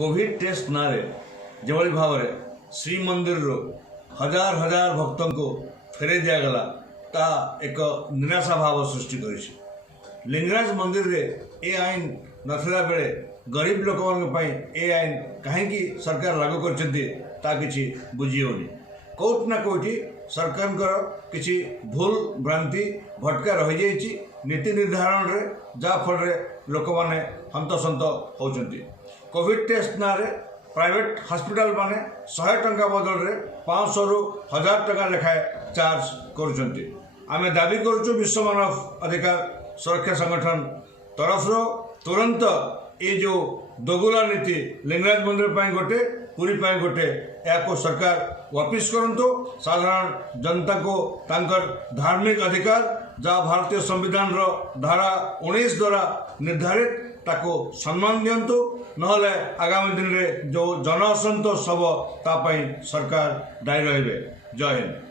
Covid test नारे जो भाव श्रीमंदिर हजार हजार भक्त को फेरे दिगला ता एक निराशा भाव सृष्टि कर लिंगराज मंदिर रे ए आईन नथिला बेले गरीब लोक ए आईन कहीं सरकार लागू कर बुझी होनी कौट ना कौटी सरकार किसी भूल भ्रांति भटका रही जाइए नीति निर्धारण रे जाफल लोक मैंने हंतसंत होती कोविड टेस्ट ना रे प्राइवेट हॉस्पिटल माने 100 टंका बदल रे 500 रु 1000 टंका लेखाए चार्ज करुछंती। आमे दाबी करुछु विश्व मानव अधिकार सुरक्षा संगठन तरफ तुरंत ये जो दोगुला नीति लिंगराज मंदिर पाई गोटे पूरी पाई गोटे या सरकार वापिस करंतु साधारण जनता को तांकर धार्मिक अधिकार जहाँ भारतीय संविधान रो धारा 19 द्वारा निर्धारित ताको सम्मान दिंतु नहले आगामी दिन रे जो जन असंतोष सब तापाई सरकार दायी रहिबे। जय हिंद।